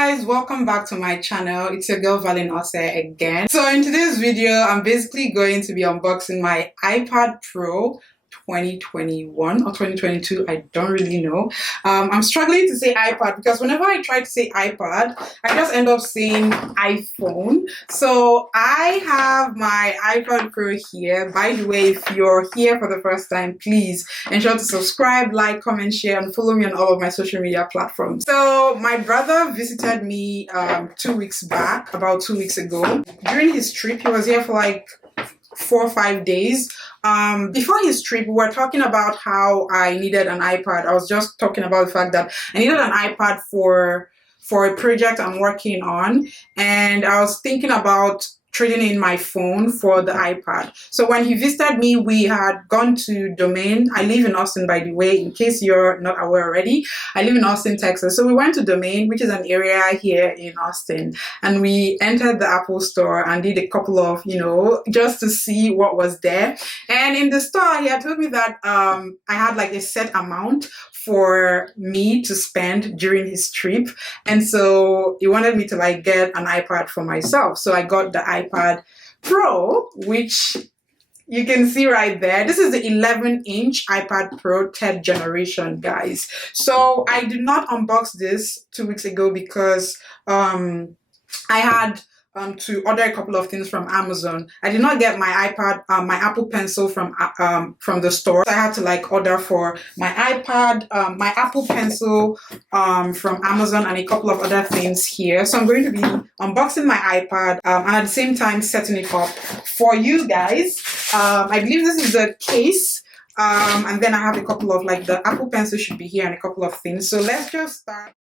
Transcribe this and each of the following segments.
Guys, welcome back to my channel. It's your girl Valeen Oseh again. So in today's video, I'm basically going to be unboxing my iPad Pro 2021 or 2022, I don't really know. I'm struggling to say iPad because whenever I try to say iPad, I just end up saying iPhone. So I have my iPad Pro here. By the way, if you're here for the first time, please ensure to subscribe, like, comment, share, and follow me on all of my social media platforms. So my brother visited me 2 weeks back, about 2 weeks ago. During his trip, he was here for like 4 or 5 days. Before his trip, we were talking about how I needed an iPad. I was just talking about the fact that I needed an iPad for a project I'm working on, and I was thinking about trading in my phone for the iPad. So when he visited me, we had gone to Domain. I live in Austin, by the way, in case you're not aware already. I live in Austin, Texas. So we went to Domain, which is an area here in Austin, and we entered the Apple store and did a couple of, just to see what was there. And in the store, he had told me that I had like a set amount for me to spend during his trip, and so he wanted me to like get an iPad for myself. So I got the iPad Pro, which you can see right there. This is the 11-inch iPad Pro 3rd generation, guys. So I did not unbox this 2 weeks ago because I had to order a couple of things from Amazon. I did not get my iPad, my Apple Pencil from the store. So I had to like order for my iPad, my Apple Pencil from Amazon, and a couple of other things here. So I'm going to be unboxing my iPad and at the same time setting it up for you guys. I believe this is the case. And then I have a couple of like the Apple Pencil should be here and a couple of things. So let's just start.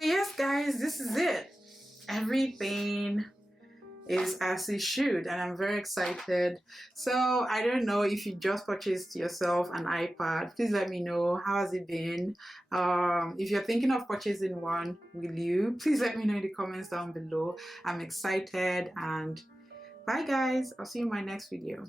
Yes, guys, this is it. everything is as it should, and I'm very excited. So I don't know if you just purchased yourself an iPad, please let me know how has it been. If you're thinking of purchasing one, will you? Please let me know in the comments down below. I'm excited, and bye guys, I'll see you in my next video.